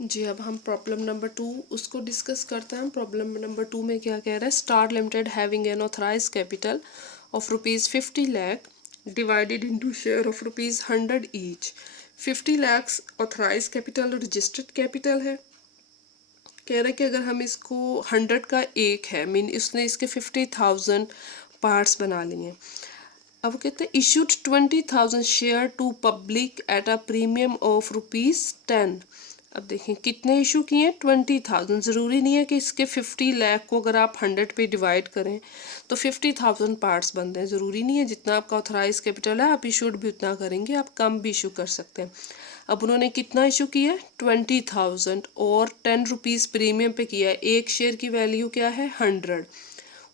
जी, अब हम problem number 2 उसको डिस्कस करते हैं। प्रॉब्लम नंबर 2 में क्या कह रहा है, Star Limited having an authorise capital of ₹50 lakh divided into share of ₹100 each. 50 lakh authorise capital registered capital है। कह रहा है कि अगर हम इसको 100 का एक है, मीन इसने इसके 50,000 पार्ट्स बना लिए हैं। अब वो कहते हैं issued 20,000 share to public at a premium of ₹10। अब देखें कितने इशू किए हैं, 20,000। ज़रूरी नहीं है कि इसके 50 लाख को अगर आप 100 पे डिवाइड करें तो 50,000 पार्ट्स बनते हैं। ज़रूरी नहीं है, जितना आपका ऑथराइज कैपिटल है आप इशूड भी उतना करेंगे, आप कम भी इशू कर सकते हैं। अब उन्होंने कितना इशू किया है, 20,000 और ₹10 प्रीमियम पे किया है। एक शेयर की वैल्यू क्या है, 100।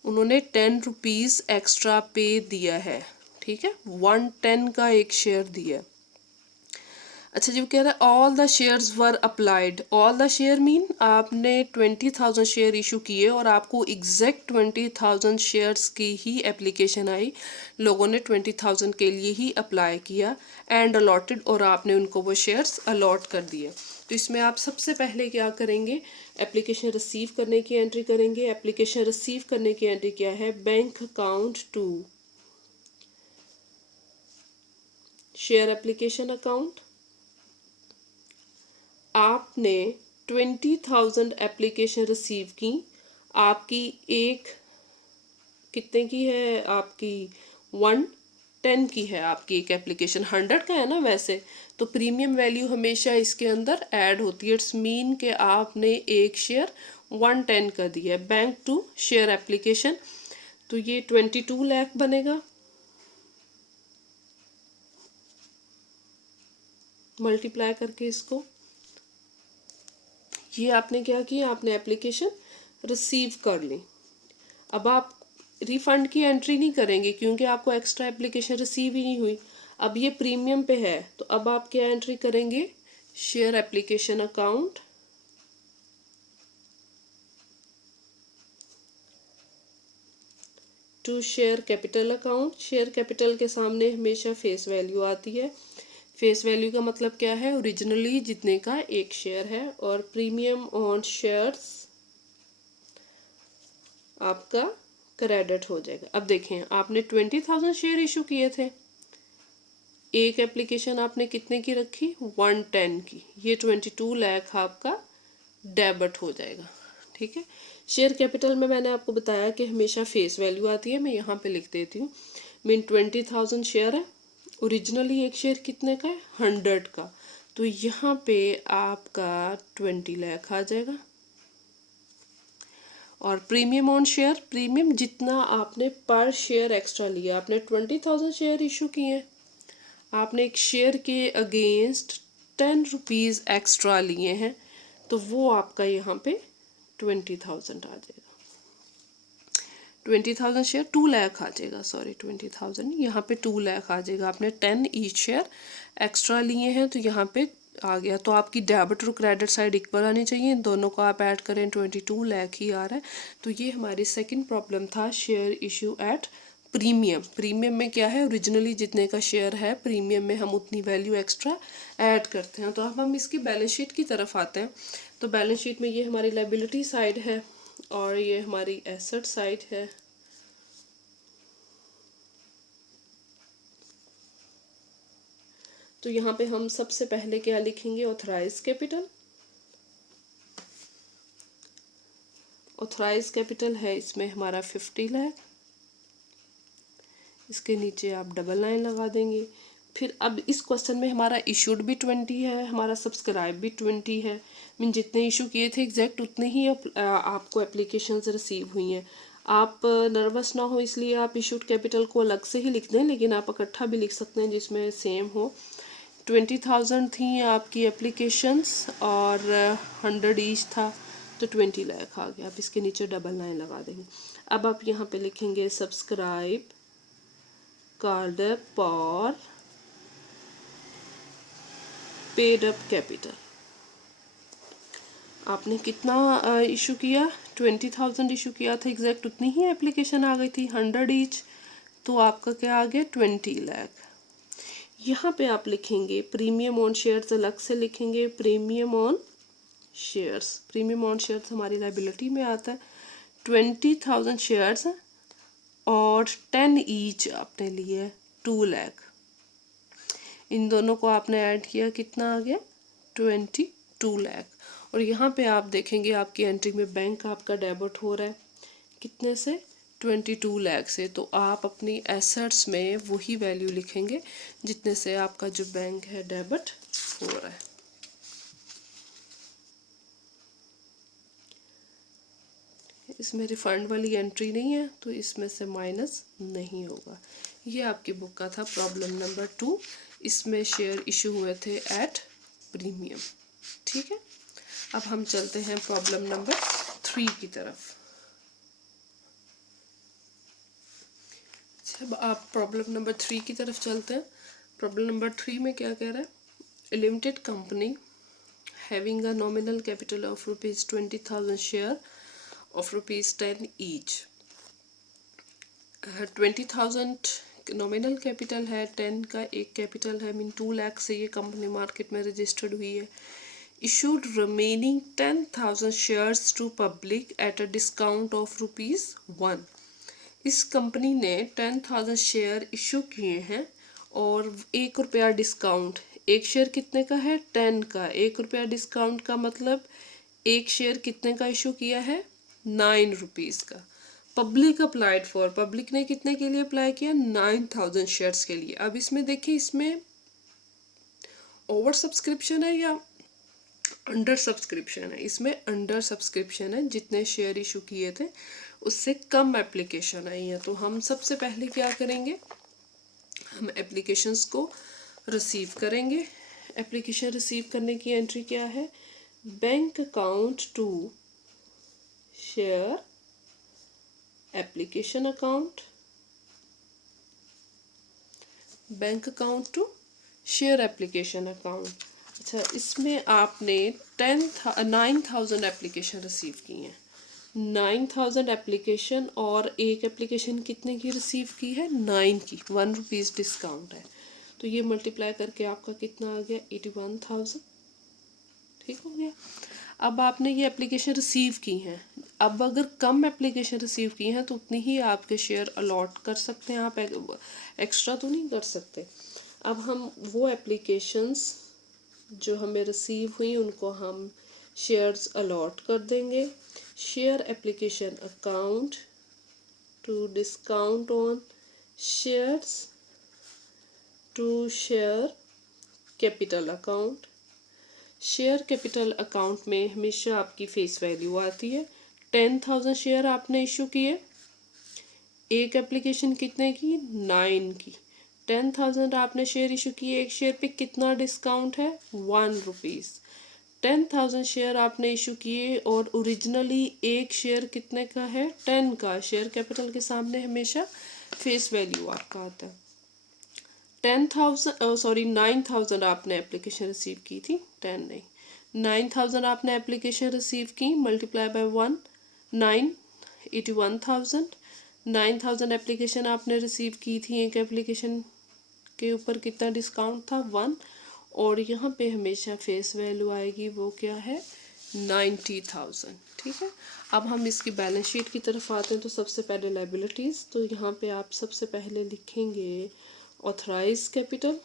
उन्होंने ₹10 एक्स्ट्रा पे दिया है, ठीक है, 110 का एक शेयर दिया। अच्छा जी, वो कह रहा है all the shares were applied. All the share mean आपने 20,000 शेयर इशू किए और आपको एग्जैक्ट 20,000 शेयर्स की ही एप्लीकेशन आई। लोगों ने 20,000 के लिए ही अप्लाई किया एंड अलॉटेड, और आपने उनको वो शेयर्स अलॉट कर दिए। तो इसमें आप सबसे पहले क्या करेंगे, एप्लीकेशन रिसीव करने की एंट्री करेंगे। एप्लीकेशन रिसीव करने की एंट्री क्या है, bank account to share application account. आपने 20,000 एप्लीकेशन रिसीव की। आपकी एक कितने की है, आपकी 110 की है। आपकी एक एप्लीकेशन 100 का है ना वैसे, तो प्रीमियम वैल्यू हमेशा इसके अंदर ऐड होती है। इट्स मीन कि आपने एक शेयर 110 का दिया है। बैंक टू शेयर एप्लीकेशन, तो ये 22 लाख बनेगा। मल्टीप्लाई करके इसको, ये आपने क्या किया, आपने एप्लीकेशन रिसीव कर ली। अब आप रिफंड की एंट्री नहीं करेंगे क्योंकि आपको एक्स्ट्रा एप्लीकेशन रिसीव ही नहीं हुई। अब ये प्रीमियम पे है, तो अब आप क्या एंट्री करेंगे, share application account to share capital account. Share capital के सामने हमेशा फेस वैल्यू आती है। फेस वैल्यू का मतलब क्या है, ओरिजिनली जितने का एक शेयर है, और प्रीमियम ऑन शेयर्स आपका क्रेडिट हो जाएगा। अब देखें, आपने 20,000 शेयर इशू किए थे। एक एप्लीकेशन आपने कितने की रखी, 110 की। ये 22 लाख आपका डेबिट हो जाएगा, ठीक है। शेयर कैपिटल में मैंने आपको बताया कि हमेशा फेस वैल्यू आती है। मैं यहाँ पे लिख देती हूँ। मीन 20,000 शेयर है, ओरिजिनली एक शेयर कितने का है, 100 का। तो यहाँ पे आपका 20 लाख आ जाएगा। और प्रीमियम ऑन शेयर, प्रीमियम जितना आपने पर शेयर एक्स्ट्रा लिया। आपने 20,000 शेयर इशू किए, आपने एक शेयर के अगेंस्ट ₹10 एक्स्ट्रा लिए हैं, तो वो आपका यहाँ पे 20,000 आ जाएगा। 20,000 शेयर 2 लाख आ जाएगा, सॉरी 20,000 यहाँ पे 2 लाख आ जाएगा। आपने 10 ईच शेयर एक्स्ट्रा लिए हैं, तो यहाँ पे आ गया। तो आपकी डेबिट और क्रेडिट साइड इक्वल आनी चाहिए। इन दोनों को आप ऐड करें, 22 लाख ही आ रहा है। तो ये हमारी सेकंड प्रॉब्लम था, share issue at premium. Premium में क्या है, ओरिजिनली जितने का शेयर है, प्रीमियम में हम उतनी वैल्यू एक्स्ट्रा ऐड करते हैं। तो अब हम इसकी बैलेंस शीट की तरफ आते हैं। तो बैलेंस शीट में ये हमारी लायबिलिटी साइड है और ये हमारी एसेट साइड है। तो यहाँ पे हम सबसे पहले क्या लिखेंगे, ऑथराइज कैपिटल। ऑथराइज कैपिटल है इसमें हमारा 50 लाख। इसके नीचे आप डबल लाइन लगा देंगे। फिर अब इस क्वेश्चन में हमारा इशूड भी 20 है, हमारा सब्सक्राइब भी 20 है। मीन जितने इशू किए थे एग्जैक्ट उतने ही आपको एप्लीकेशन रिसीव हुई हैं। आप नर्वस ना हो इसलिए आप इशूड कैपिटल को अलग से ही लिख दें, लेकिन आप इकट्ठा भी लिख सकते हैं जिसमें सेम हो। 20,000 थी आपकी एप्लीकेशंस और 100 ईच था, तो 20 लाख आ गया। आप इसके नीचे डबल लाइन लगा देंगे। अब आप यहाँ पे लिखेंगे subscribe card for paid up capital. आपने कितना इशू किया, 20,000 इशू किया था, एग्जैक्ट उतनी ही एप्लीकेशन आ गई थी, 100 ईच। तो आपका क्या आ गया, 20 लाख। यहाँ पे आप लिखेंगे प्रीमियम ऑन शेयर्स अलग से लिखेंगे, premium on shares. Premium on shares हमारी लाइबिलिटी में आता है। 20,000 शेयर्स और 10 ईच आपने लिए 2 लाख। इन दोनों को आपने ऐड किया, कितना आ गया 22 लाख। और यहाँ पे आप देखेंगे आपकी एंट्री में बैंक आपका डेबिट हो रहा है कितने से 22 लाख से। तो आप अपनी एसेट्स में वही वैल्यू लिखेंगे जितने से आपका जो बैंक है डेबिट हो रहा है। इसमें रिफंड वाली एंट्री नहीं है तो इसमें से माइनस नहीं होगा। ये आपकी बुक का था प्रॉब्लम नंबर 2। इसमें शेयर इशू हुए थे एट प्रीमियम। ठीक है, अब हम चलते हैं प्रॉब्लम नंबर 3 की तरफ। जब आप प्रॉब्लम नंबर 3 की तरफ चलते हैं, प्रॉब्लम नंबर 3 में क्या कह रहा है, a limited company having a nominal capital of rupees 20,000 share of rupees 10 each. 20,000 nominal capital है, 10 का एक कैपिटल है, मीन 2 लाख से ये कंपनी मार्केट में रजिस्टर्ड हुई है। Issued remaining 10,000 shares to public at a discount of ₹1। इस कंपनी ने 10,000 शेयर इशू किए हैं और ₹1 डिस्काउंट। एक शेयर कितने का है 10 का, ₹1 डिस्काउंट का मतलब एक शेयर कितने का इशू किया है 9 रुपीज़ का। पब्लिक अप्लाइड फॉर, पब्लिक ने कितने के लिए अप्लाई किया 9,000 शेयर्स के लिए। अब इसमें देखिए इसमें ओवर सब्सक्रिप्शन है या अंडर सब्सक्रिप्शन है। इसमें अंडर सब्सक्रिप्शन है, जितने शेयर इशू किए थे उससे कम एप्लीकेशन आई है। तो हम सबसे पहले क्या करेंगे, हम एप्लीकेशंस को रिसीव करेंगे। एप्लीकेशन रिसीव करने की एंट्री क्या है, bank account to share application account, bank account to share application account. अच्छा, इसमें आपने 9,000 एप्लीकेशन रिसीव की हैं। 9,000 एप्लीकेशन और एक एप्लीकेशन कितने की रिसीव की है 9 की, ₹1 डिस्काउंट है। तो ये मल्टीप्लाई करके आपका कितना आ गया 81,000। ठीक हो गया। अब आपने ये एप्लीकेशन रिसीव की हैं। अब अगर कम एप्लीकेशन रिसीव की हैं तो उतनी ही आपके शेयर अलॉट कर सकते हैं, आप एक्स्ट्रा तो नहीं कर सकते। अब हम वो एप्लीकेशंस जो हमें रिसीव हुई उनको हम शेयर्स अलॉट कर देंगे। Share application account to discount on shares to share capital account. Share capital account में हमेशा आपकी फेस वैल्यू आती है। 10,000 शेयर आपने इशू किए, एक एप्लीकेशन कितने की 9 की। 10,000 आपने शेयर इशू किए, एक शेयर पे कितना डिस्काउंट है ₹1। 10,000 शेयर आपने इशू किए और ओरिजिनली एक शेयर कितने का है 10 का। शेयर कैपिटल के सामने हमेशा फेस वैल्यू आपका आता है। 9,000 आपने एप्लीकेशन रिसीव की थी, 10 नहीं, 9,000 आपने एप्लीकेशन रिसीव की, मल्टीप्लाई बाय 1, 9, 81,000। 9,000 एप्लीकेशन आपने रिसीव की थी, एक एप्लीकेशन के ऊपर कितना डिस्काउंट था 1, और यहाँ पे हमेशा फेस वैल्यू आएगी वो क्या है 90,000। ठीक है, अब हम इसकी बैलेंस शीट की तरफ आते हैं। तो सबसे पहले लाइबिलिटीज़, तो यहाँ पे आप सबसे पहले लिखेंगे authorise capital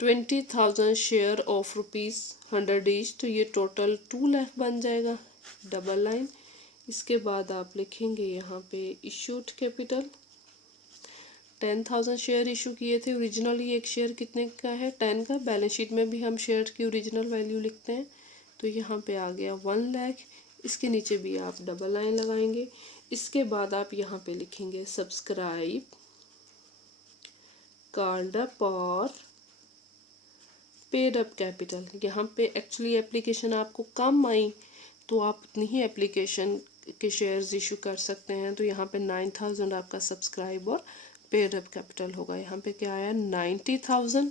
20,000 share of ₹100 each, तो ये टोटल 2 लाख बन जाएगा, डबल लाइन। इसके बाद आप लिखेंगे यहाँ पे इशूड कैपिटल 10,000 शेयर इशू किए थे, ओरिजिनली एक शेयर कितने का है 10 का। बैलेंस शीट में भी हम शेयर की ओरिजिनल वैल्यू लिखते हैं, तो यहाँ पे आ गया 1 लाख। इसके नीचे भी आप डबल लाइन लगाएंगे। इसके बाद आप यहाँ पे लिखेंगे सब्सक्राइब कॉल्ड अप और पेड अप कैपिटल। यहाँ पे एक्चुअली एप्लीकेशन आपको कम आई तो आप उतनी ही एप्लीकेशन के शेयर्स इशू कर सकते हैं। तो यहाँ पे 9,000 आपका सब्सक्राइब और पेड अप कैपिटल होगा। यहाँ पे क्या आया 90,000।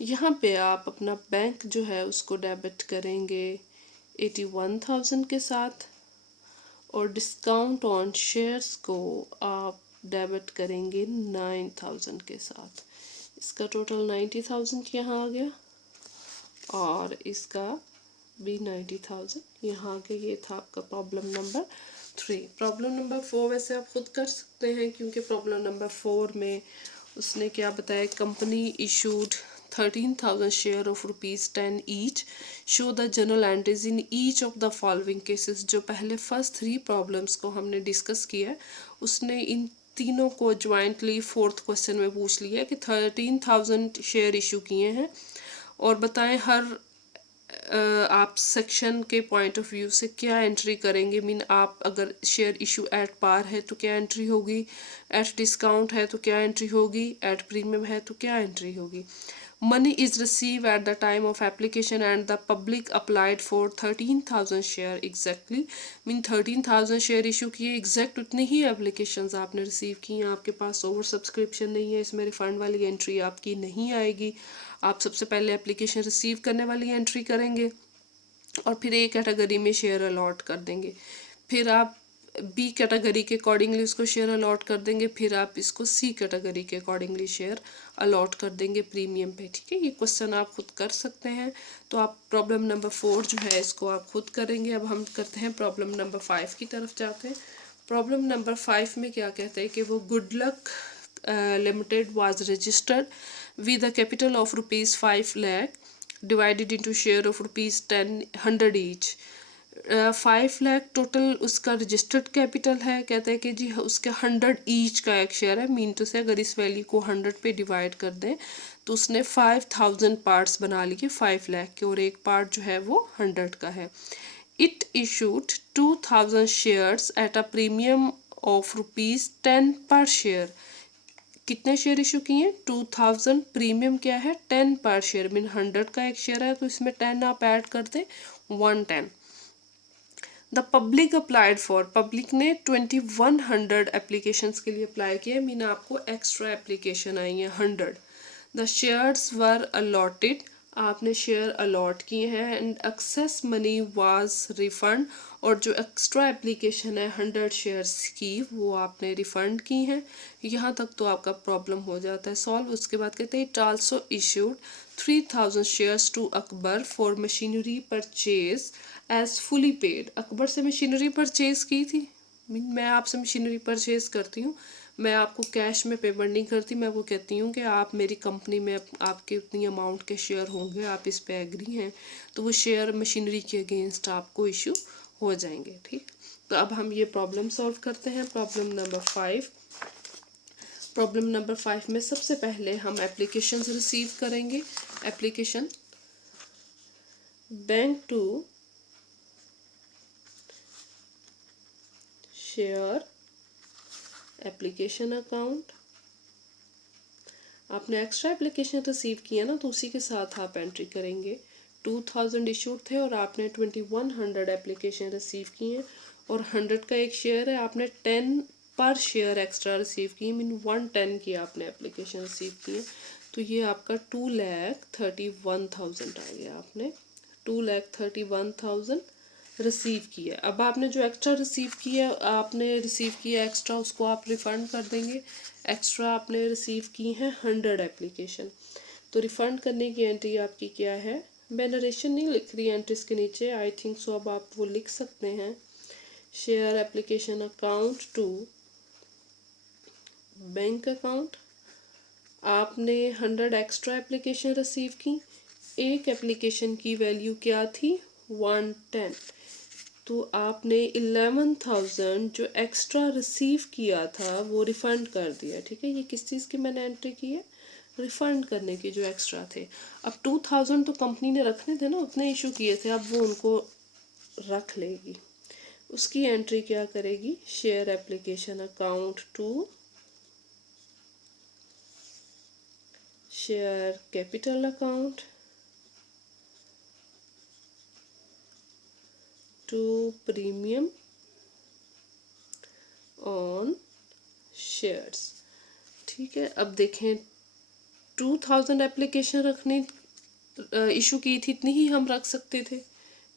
यहाँ पे आप अपना बैंक जो है उसको डेबिट करेंगे 81,000 के साथ, और डिस्काउंट ऑन शेयर्स को आप डेबिट करेंगे 9,000 के साथ। इसका टोटल 90,000 यहाँ आ गया। और इसका भी 90,000। यहाँ के ये था आपका प्रॉब्लम नंबर 3। प्रॉब्लम नंबर 4 वैसे आप खुद कर सकते हैं, क्योंकि प्रॉब्लम नंबर 4 में उसने क्या बताया, company issued 13,000 share of ₹10 each, show the general entries in each of the following cases. जो पहले फर्स्ट 3 प्रॉब्लम्स को हमने डिस्कस किया, उसने इन तीनों को ज्वाइंटली 4th क्वेश्चन में पूछ लिया कि 13,000 शेयर इशू किए हैं और बताएं हर आप सेक्शन के पॉइंट ऑफ व्यू से क्या एंट्री करेंगे। मीन आप अगर शेयर इशू एट पार है तो क्या एंट्री होगी, एट डिस्काउंट है तो क्या एंट्री होगी, एट प्रीमियम है तो क्या एंट्री होगी। Money is receive at the time of application and the public applied for 13,000 share exactly. Mean 13,000 share issue किए, एग्जैक्ट उतनी ही एप्लीकेशंस आपने रिसीव की हैं, आपके पास ओवर सब्सक्रिप्शन नहीं है, इसमें रिफंड वाली एंट्री आपकी नहीं आएगी। आप सबसे पहले एप्लीकेशन रिसीव करने वाली एंट्री करेंगे और फिर ए कैटेगरी में शेयर अलॉट कर देंगे, फिर आप बी कैटेगरी के अकॉर्डिंगली उसको शेयर अलॉट कर देंगे, फिर आप इसको सी कैटेगरी के अकॉर्डिंगली शेयर अलॉट कर देंगे प्रीमियम पे। ठीक है, ये क्वेश्चन आप खुद कर सकते हैं। तो आप प्रॉब्लम नंबर 4 जो है इसको आप खुद करेंगे। अब हम करते हैं प्रॉब्लम नंबर 5 की तरफ जाते हैं। प्रॉब्लम नंबर 5 में क्या कहते हैं कि वो good luck limited was registered with a capital of ₹5 lakh divided into share of ₹100 each। 5 lakh total उसका रजिस्टर्ड कैपिटल है। कहते हैं कि जी उसके 100 ईच का एक शेयर है। मीन टू से अगर इस वैल्यू को 100 पे डिवाइड कर दें तो उसने 5,000 पार्ट्स बना लिए 5 लाख के, और एक पार्ट जो है वो 100 का है। It issued 2,000 shares at a premium of ₹10 पर शेयर। कितने शेयर इशू किए, 2000। प्रीमियम क्या है, 10 पर शेयर। मीन 100 का एक शेयर है तो इसमें 10 आप ऐड कर दें, 110। The public applied for, public ने 2100 एप्लीकेशंस के लिए अप्लाई किया। मीन आपको एक्स्ट्रा एप्लीकेशन आई है 100। द शेयर्स वर अलॉटेड, आपने शेयर अलॉट किए हैं। And excess money was refund, और जो एक्स्ट्रा एप्लीकेशन है 100 शेयर्स की वो आपने रिफंड की हैं। यहाँ तक तो आपका प्रॉब्लम हो जाता है सॉल्व। उसके बाद कहते हैं it also issued 3,000 shares to Akbar for machinery purchase as fully paid. Akbar से मशीनरी परचेज की थी। मैं आपसे मशीनरी परचेज करती हूँ, मैं आपको कैश में पेमेंट नहीं करती, मैं वो कहती हूँ कि आप मेरी कंपनी में आपके उतनी अमाउंट के शेयर होंगे, आप इस पे एग्री हैं, तो वो शेयर मशीनरी के अगेंस्ट आपको इशू हो जाएंगे। ठीक, तो अब हम ये प्रॉब्लम सॉल्व करते हैं। Problem number 5। प्रॉब्लम नंबर 5 में सबसे पहले हम एप्लीकेशन रिसीव करेंगे। Application bank to share application account. आपने एक्स्ट्रा एप्लीकेशन रिसीव किया ना, तो उसी के साथ आप एंट्री करेंगे। 2000 इशूड थे और आपने 2100 एप्लीकेशन रिसीव किए हैं, और 100 का एक शेयर है, आपने 10 पर शेयर एक्स्ट्रा रिसीव किए। मीन 110 की आपने एप्लीकेशन रिसीव किए। तो ये आपका 2,31,000 आ गया। आपने 2,31,000 रिसीव किया। अब आपने जो एक्स्ट्रा रिसीव किया, आपने रिसीव किया एक्स्ट्रा, उसको आप रिफ़ंड कर देंगे। एक्स्ट्रा आपने रिसीव की हैं 100 एप्लीकेशन, तो रिफ़ंड करने की एंट्री आपकी क्या है। मैं नरेशन नहीं लिख रही एंट्रीज के नीचे, आई थिंक सो, अब आप वो लिख सकते हैं। Share application account to bank account. आपने 100 एक्स्ट्रा एप्लीकेशन रिसीव की। एक एप्लीकेशन की वैल्यू क्या थी, 110। तो आपने 11,000 जो एक्स्ट्रा रिसीव किया था वो रिफ़ंड कर दिया। ठीक है, ये किस चीज़ की मैंने एंट्री की है, रिफ़ंड करने की, जो एक्स्ट्रा थे। अब 2000 तो कंपनी ने रखने थे ना, उतने इशू किए थे, अब वो उनको रख लेगी। उसकी एंट्री क्या करेगी, share application account to share capital account to premium on shares. ठीक है, अब देखें 2000 एप्लीकेशन रखनी इशू की थी, इतनी ही हम रख सकते थे।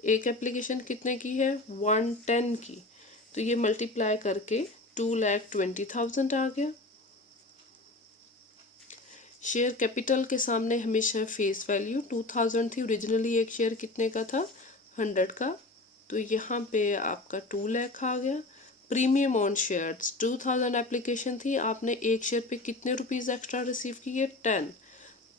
एक एप्लीकेशन कितने की है, 110 की, तो ये मल्टीप्लाई करके 2,20,000 आ गया। शेयर कैपिटल के सामने हमेशा फेस वैल्यू 2000 थी ओरिजिनली, एक शेयर कितने का था 100 का, तो यहाँ पे आपका 2 लाख आ गया। प्रीमियम ऑन शेयर्स 2000 एप्लीकेशन थी, आपने एक शेयर पे कितने रुपीज़ एक्स्ट्रा रिसीव किए 10,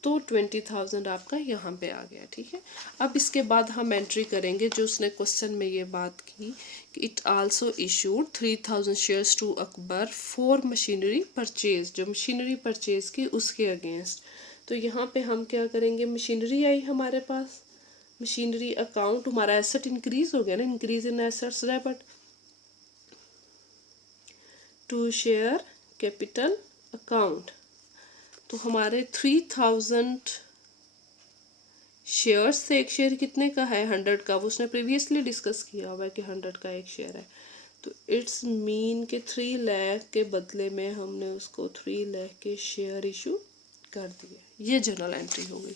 तो 20,000 आपका यहाँ पे आ गया। ठीक है, अब इसके बाद हम एंट्री करेंगे जो उसने क्वेश्चन में ये बात की कि it also issued 3000 shares to Akbar for machinery purchase, जो मशीनरी परचेज की उसके अगेंस्ट। तो यहाँ पे हम क्या करेंगे, मशीनरी आई हमारे पास, मशीनरी अकाउंट, हमारा एसेट इंक्रीज हो गया ना, increase in assets debit to share capital account. तो हमारे 3000 शेयर्स से एक शेयर कितने का है 100 का, वो उसने प्रीवियसली डिस्कस किया हुआ है कि 100 का एक शेयर है। तो इट्स मीन के 3 लाख के बदले में हमने उसको 3 लाख के शेयर इशू कर दिए। ये जर्नल एंट्री हो गई।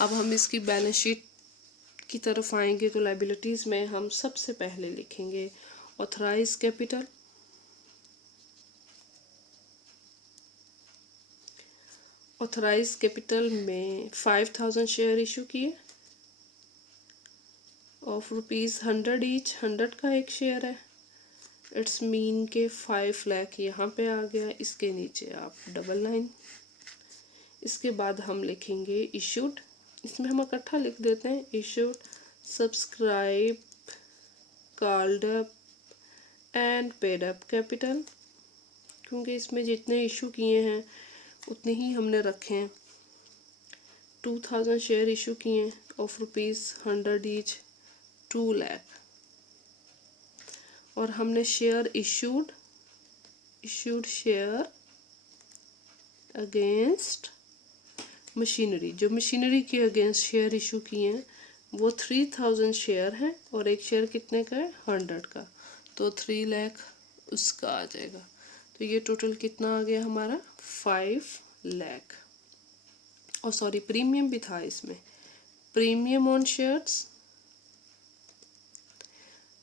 अब हम इसकी बैलेंस शीट की तरफ आएंगे तो लायबिलिटीज़ में हम सबसे पहले लिखेंगे ऑथराइज कैपिटल। ऑथराइज कैपिटल में 5000 शेयर इशू किए ऑफ ₹100 ईच, 100 का एक शेयर है। इट्स मीन के 5 लाख यहाँ पे आ गया, इसके नीचे आप डबल लाइन। इसके बाद हम लिखेंगे इशूड, इसमें हम इकट्ठा लिख देते हैं, issued subscribe called up and paid up capital, क्योंकि इसमें जितने इशू किए हैं उतने ही हमने रखे हैं। 2000 शेयर इशू किए ऑफ ₹100 ईच, 2 लाख, और हमने share issued share against machinery, जो मशीनरी के अगेंस्ट शेयर इशू किए हैं वो 3000 शेयर हैं, और एक शेयर कितने का है 100 का, तो 3 लाख उसका आ जाएगा। तो ये टोटल कितना आ गया हमारा 5 लाख। और सॉरी प्रीमियम भी था इसमें, premium on shares,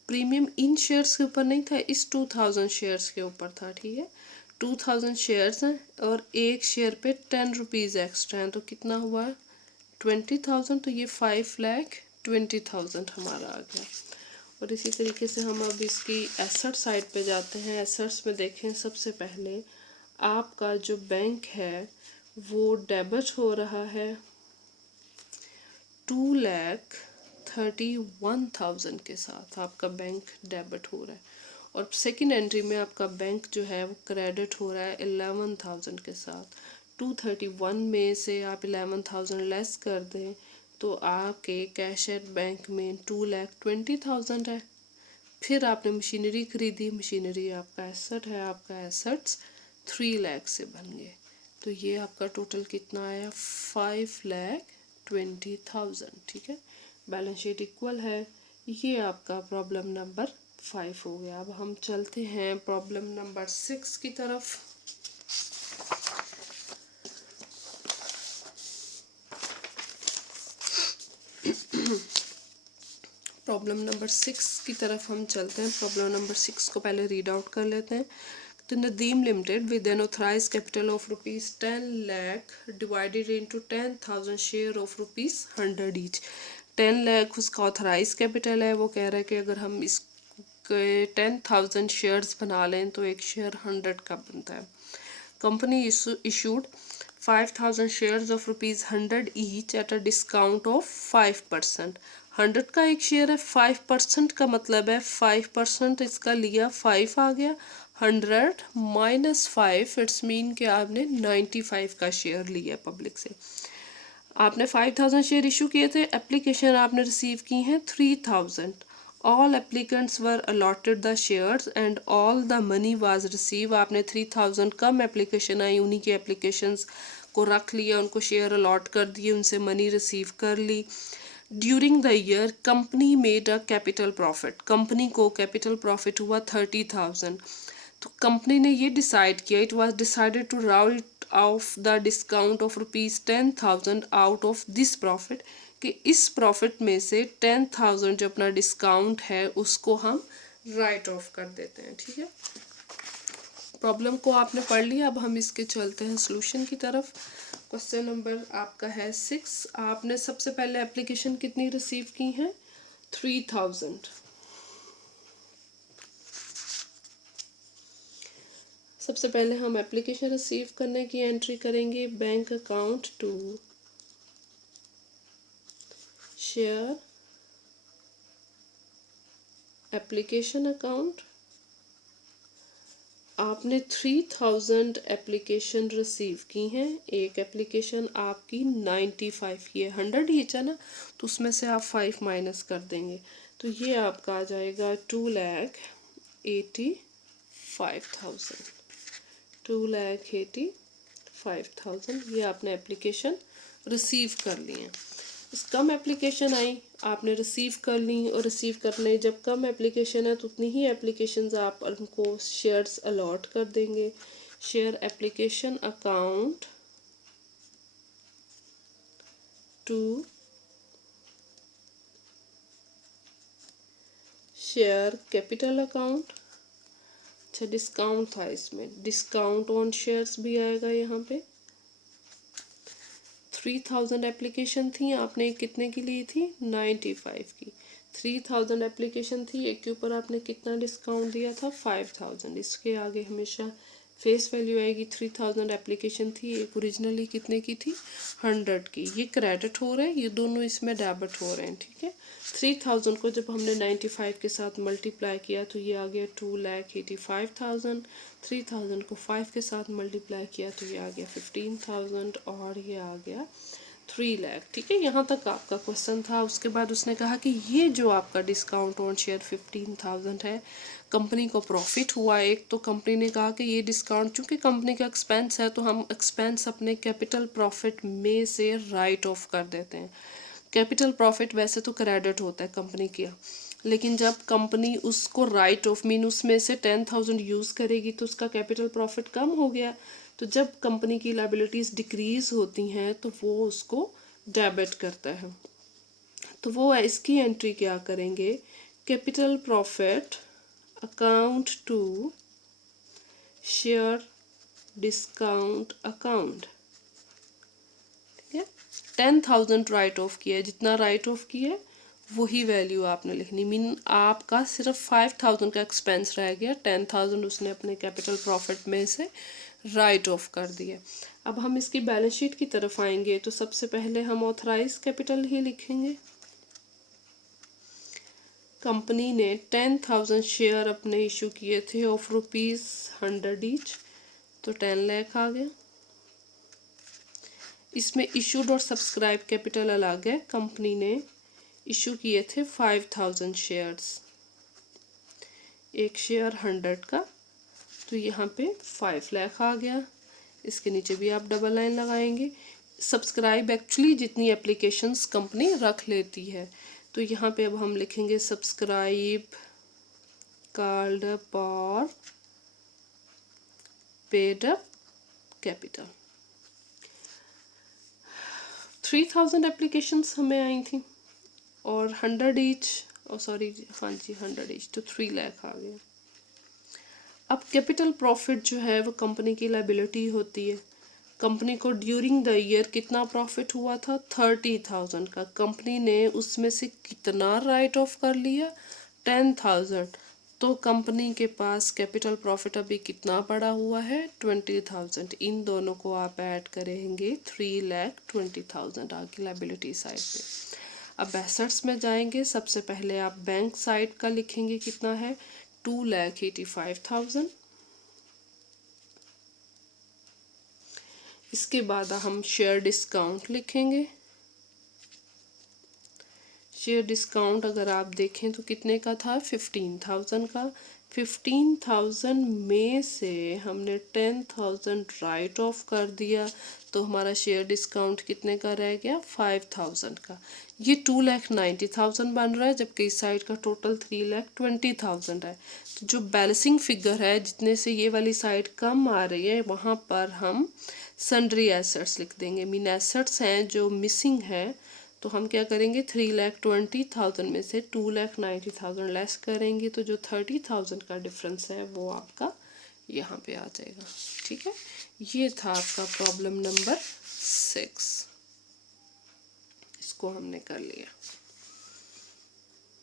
premium in shares के ऊपर नहीं था, इस 2000 शेयर्स के ऊपर था। ठीक है, 2000 शेयर्स हैं और एक शेयर पे 10 रुपीज़ एक्स्ट्रा हैं, तो कितना हुआ 20,000, तो ये 5,20,000 हमारा आ गया। और इसी तरीके से हम अब इसकी एसेट साइड पे जाते हैं। एसेट्स में देखें, सबसे पहले आपका जो बैंक है वो डेबिट हो रहा है 2,31,000 के साथ, आपका बैंक डेबिट हो रहा है। और सेकंड एंट्री में आपका बैंक जो है वो क्रेडिट हो रहा है 11,000 के साथ। 231 में से आप 11,000 लेस कर दें तो आपके कैश एट बैंक में 2,20,000 है। फिर आपने मशीनरी खरीदी, मशीनरी आपका एसेट है, आपका एसेट्स 3 लाख से बन गए। तो ये आपका टोटल कितना आया 5,20,000। ठीक है, बैलेंस शीट इक्वल है। ये आपका प्रॉब्लम नंबर 5 हो गया। अब हम चलते हैं प्रॉब्लम नंबर 6 की तरफ। प्रॉब्लम नंबर 6 की तरफ हम चलते हैं। प्रॉब्लम नंबर 6 को पहले रीड आउट कर लेते हैं। तो Nadeem Limited with an authorise capital of ₹10 lakh divided into 10,000 share of ₹100 each. 10 lakh उसका ऑथराइज कैपिटल है। वो कह रहा है कि अगर हम इस 10,000 शेयर्स बना लें तो एक शेयर 100 का बनता है। Company issued 5,000 shares of ₹100 each eight a discount of 5%। 100 का एक शेयर है, 5% का मतलब है 5% इसका लिया, 5 आ गया, 100 माइनस 5 इट्स मीन कि आपने 95 का शेयर लिया पब्लिक से। आपने 5,000 शेयर इशू किए थे, एप्लीकेशन आपने रिसीव की हैं 3,000। All applicants were allotted the shares and all the money was receive. आपने 3,000 कम एप्लीकेशन आई, उन्हीं की एप्लीकेशंस को रख लिया, उनको शेयर अलॉट कर दिए, उनसे मनी रिसीव कर ली। During the year company made a capital profit, company को कैपिटल प्रॉफिट हुआ 30,000। तो कंपनी ने ये डिसाइड किया, it was decided to write off the discount of ₹10,000 out of this profit, कि इस प्रॉफिट में से 10,000 जो अपना डिस्काउंट है उसको हम राइट ऑफ कर देते हैं। ठीक है, प्रॉब्लम को आपने पढ़ लिया। अब हम इसके चलते हैं सॉल्यूशन की तरफ। क्वेश्चन नंबर आपका है 6। आपने सबसे पहले एप्लीकेशन कितनी रिसीव की है? 3000। सबसे पहले हम एप्लीकेशन रिसीव करने की एंट्री करेंगे, bank account to share application account. आपने 3000 एप्लीकेशन रिसीव की हैं। एक एप्लीकेशन आपकी 95 की है, 100 ईच है ना, तो उसमें से आप 5 माइनस कर देंगे, तो ये आपका आ जाएगा 2,85,000। 2,85,000 ये आपने एप्लीकेशन रिसीव कर ली है। कम एप्लीकेशन आई, आपने रिसीव कर ली, और रिसीव करने जब कम एप्लीकेशन है तो उतनी ही एप्लीकेशंस आप उनको शेयर्स अलॉट कर देंगे। Share application account to share capital account. अच्छा, डिस्काउंट था इसमें, डिस्काउंट ऑन शेयर्स भी आएगा यहाँ पे। 3000 एप्लीकेशन थी, आपने कितने की ली थी? 95 की। 3000 एप्लीकेशन थी, एक के ऊपर आपने कितना डिस्काउंट दिया था? 5000। इसके आगे हमेशा फेस वैल्यू आएगी। 3000 एप्लीकेशन थी, एक ओरिजिनली कितने की थी? 100 की। ये क्रेडिट हो रहे हैं, ये दोनों इसमें डेबिट हो रहे हैं, ठीक है। 3000 को जब हमने 95 के साथ मल्टीप्लाई किया तो ये आ गया 2,85,000। 3000 को 5 के साथ मल्टीप्लाई किया तो ये आ गया 15,000, और ये आ गया 3 लाख। ठीक है, यहाँ तक आपका क्वेश्चन था। उसके बाद उसने कहा कि ये जो आपका डिस्काउंट ऑन शेयर 15,000 है, कंपनी को प्रॉफिट हुआ। एक तो कंपनी ने कहा कि ये डिस्काउंट चूंकि कंपनी का एक्सपेंस है तो हम एक्सपेंस अपने कैपिटल प्रॉफिट में से राइट ऑफ कर देते हैं। कैपिटल प्रॉफिट वैसे तो क्रेडिट होता है कंपनी का, लेकिन जब कंपनी उसको राइट ऑफ मीन उसमें से 10,000 यूज़ करेगी तो उसका कैपिटल प्रॉफिट कम हो गया। तो जब कंपनी की लायबिलिटीज़ डिक्रीज होती हैं तो वो उसको डेबिट करता है। तो वो इसकी एंट्री क्या करेंगे? Capital profit account to share discount account. ठीक है, 10,000 राइट ऑफ किया है, जितना राइट ऑफ किया है वही वैल्यू आपने लिखनी। मीन आपका सिर्फ 5,000 का एक्सपेंस रह गया, 10,000 उसने अपने कैपिटल प्रॉफिट में से राइट ऑफ कर दिया। अब हम इसकी बैलेंस शीट की तरफ आएंगे तो सबसे पहले हम ऑथराइज कैपिटल ही लिखेंगे। कंपनी ने 10,000 शेयर अपने इशू किए थे ऑफ ₹100 ईच, तो 10 लाख आ गया। इसमें इशूड और सब्सक्राइब कैपिटल अलग है। कंपनी ने इशू किए थे 5,000 शेयर्स, एक शेयर 100 का, तो यहाँ पे 5 लाख आ गया। इसके नीचे भी आप डबल लाइन लगाएंगे। सब्सक्राइब एक्चुअली जितनी एप्लीकेशंस कंपनी रख लेती है, तो यहाँ पे अब हम लिखेंगे सब्सक्राइब कॉल्ड अप और पेड अप कैपिटल। 3000 एप्लीकेशंस हमें आई थी और 100 ईच, सॉरी हाँ जी 100 ईच, तो 3 लाख आ गया। अब कैपिटल प्रॉफिट जो है वो कंपनी की लायबिलिटी होती है। कंपनी को ड्यूरिंग द ईयर कितना प्रॉफिट हुआ था? 30,000 का। कंपनी ने उसमें से कितना राइट ऑफ कर लिया? 10,000। तो कंपनी के पास कैपिटल प्रॉफिट अभी कितना पड़ा हुआ है? 20,000। इन दोनों को आप ऐड करेंगे 3,20,000 आगे लायबिलिटी साइड पे। अब एसेट्स में जाएंगे, सबसे पहले आप बैंक साइड का लिखेंगे, कितना है? 2,85,000। इसके बाद हम शेयर डिस्काउंट लिखेंगे। शेयर डिस्काउंट अगर आप देखें तो कितने का था? 15,000 का। 15,000 में से हमने 10,000 राइट ऑफ कर दिया, तो हमारा शेयर डिस्काउंट कितने का रह गया? 5,000 का। ये 2,90,000 बन रहा है, जबकि इस साइड का टोटल 3,20,000 है। तो जो बैलेंसिंग फिगर है, जितने से ये वाली साइड कम आ रही है, वहाँ पर हम सन्ड्री एसेट्स लिख देंगे। मीन एसेट्स हैं जो मिसिंग है, तो हम क्या करेंगे? 3,20,000 में से 2,90,000 लेस करेंगे, तो जो 30,000 का डिफरेंस है वो आपका यहाँ पे आ जाएगा। ठीक है, ये था आपका प्रॉब्लम नंबर 6, इसको हमने कर लिया।